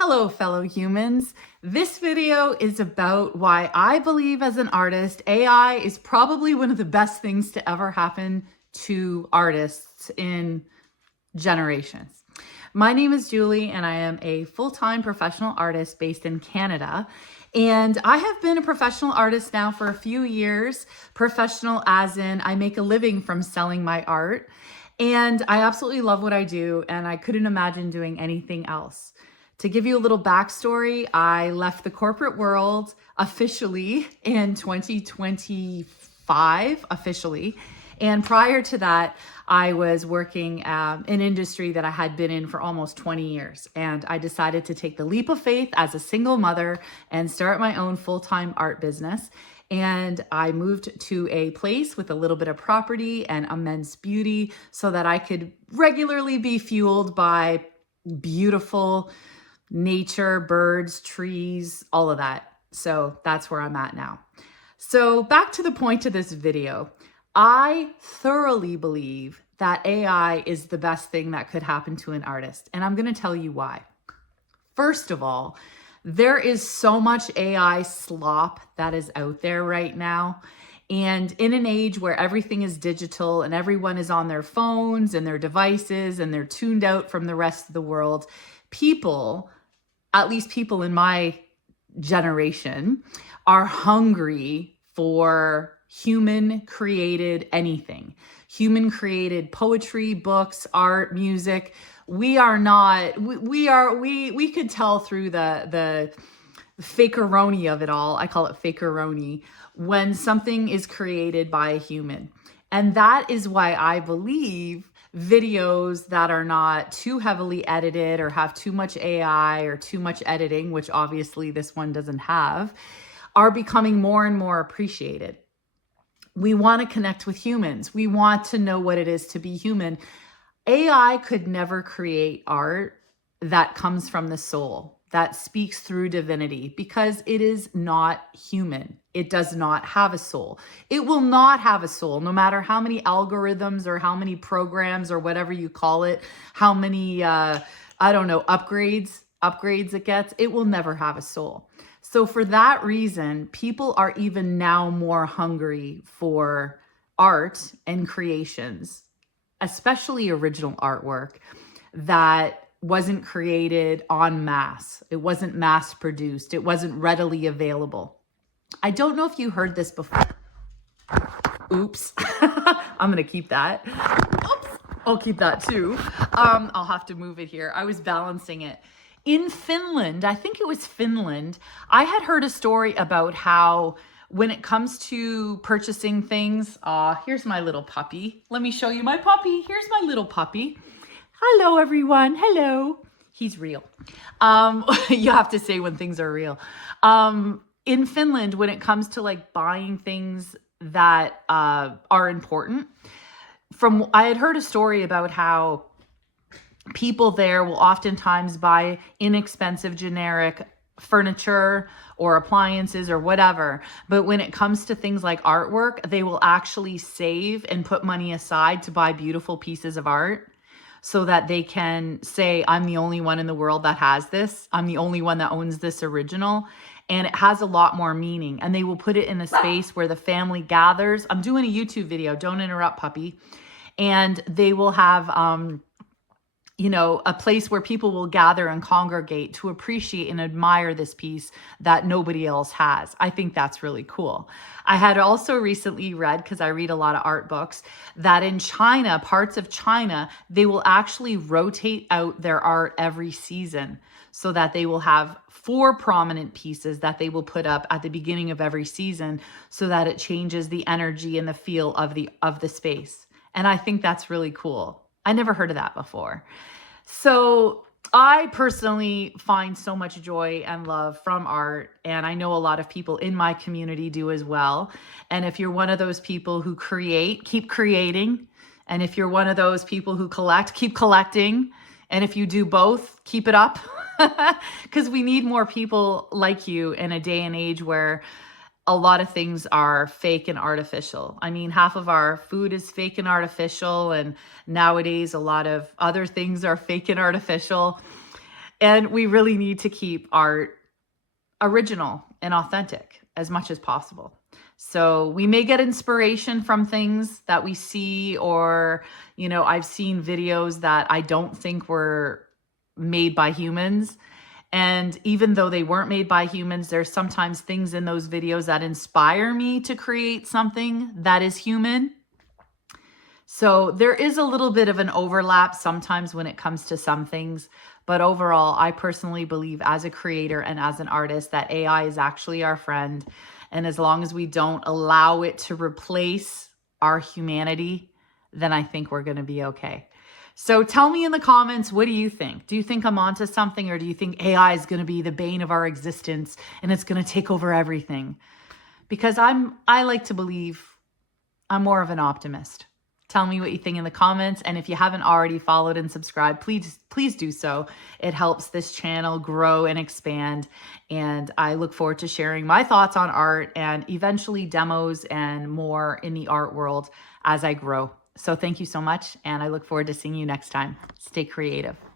Hello, fellow humans. This video is about why I believe as an artist, AI is probably one of the best things to ever happen to artists in generations. My name is Julie, and I am a full-time professional artist based in Canada. And I have been a professional artist now for a few years, professional as in I make a living from selling my art. And I absolutely love what I do, and I couldn't imagine doing anything else. To give you a little backstory, I left the corporate world officially in 2025, officially. And prior to that, I was working an industry that I had been in for almost 20 years. And I decided to take the leap of faith as a single mother and start my own full-time art business. And I moved to a place with a little bit of property and immense beauty so that I could regularly be fueled by beautiful nature, birds, trees, all of that. So that's where I'm at now. So back to the point of this video. I thoroughly believe that AI is the best thing that could happen to an artist. And I'm going to tell you why. First of all, there is so much AI slop that is out there right now. And in an age where everything is digital and everyone is on their phones and their devices and they're tuned out from the rest of the world, people, at least people in my generation, are hungry for human created anything. Human created poetry, books, art, music. We are not, we could tell through the fakeroni of it all. I call it fakeroni when something is created by a human. And that is why I believe videos that are not too heavily edited or have too much AI or too much editing, which obviously this one doesn't have, are becoming more and more appreciated. We want to connect with humans. We want to know what it is to be human. AI could never create art that comes from the soul, that speaks through divinity, because it is not human. It does not have a soul. It will not have a soul, no matter how many algorithms or how many programs or whatever you call it, how many, upgrades it gets. It will never have a soul. So for that reason, people are even now more hungry for art and creations, especially original artwork that wasn't created en masse. It wasn't mass produced. It wasn't readily available. I don't know if you heard this before. Oops. I'm going to keep that. Oops. I'll keep that too. I'll have to move it here. I was balancing it. In Finland, I think it was Finland, I had heard a story about how when it comes to purchasing things, here's my little puppy. Let me show you my puppy. Here's my little puppy. Hello, everyone. Hello. He's real. You have to say when things are real. In Finland, when it comes to like buying things that are important, I had heard a story about how people there will oftentimes buy inexpensive generic furniture or appliances or whatever. But when it comes to things like artwork, they will actually save and put money aside to buy beautiful pieces of art so that they can say, I'm the only one in the world that has this. I'm the only one that owns this original. And it has a lot more meaning. And they will put it in a space where the family gathers. I'm doing a YouTube video. Don't interrupt, puppy. And they will have a place where people will gather and congregate to appreciate and admire this piece that nobody else has. I think that's really cool. I had also recently read, because I read a lot of art books, that in China, parts of China, they will actually rotate out their art every season so that they will have 4 prominent pieces that they will put up at the beginning of every season so that it changes the energy and the feel of the space. And I think that's really cool. I never heard of that before. So I personally find so much joy and love from art, and I know a lot of people in my community do as well. And if you're one of those people who create, keep creating. And if you're one of those people who collect, keep collecting. And if you do both, keep it up. Because we need more people like you in a day and age where a lot of things are fake and artificial. I mean, half of our food is fake and artificial, and nowadays a lot of other things are fake and artificial. And we really need to keep art original and authentic as much as possible. So we may get inspiration from things that we see, or, I've seen videos that I don't think were made by humans. And even though they weren't made by humans, there's sometimes things in those videos that inspire me to create something that is human. So there is a little bit of an overlap sometimes when it comes to some things. But overall, I personally believe as a creator and as an artist that AI is actually our friend. And as long as we don't allow it to replace our humanity, then I think we're going to be okay. So tell me in the comments, what do you think? Do you think I'm onto something, or do you think AI is going to be the bane of our existence and it's going to take over everything? Because I like to believe I'm more of an optimist. Tell me what you think in the comments. And if you haven't already followed and subscribed, please do so. It helps this channel grow and expand. And I look forward to sharing my thoughts on art and eventually demos and more in the art world as I grow. So thank you so much. And I look forward to seeing you next time. Stay creative.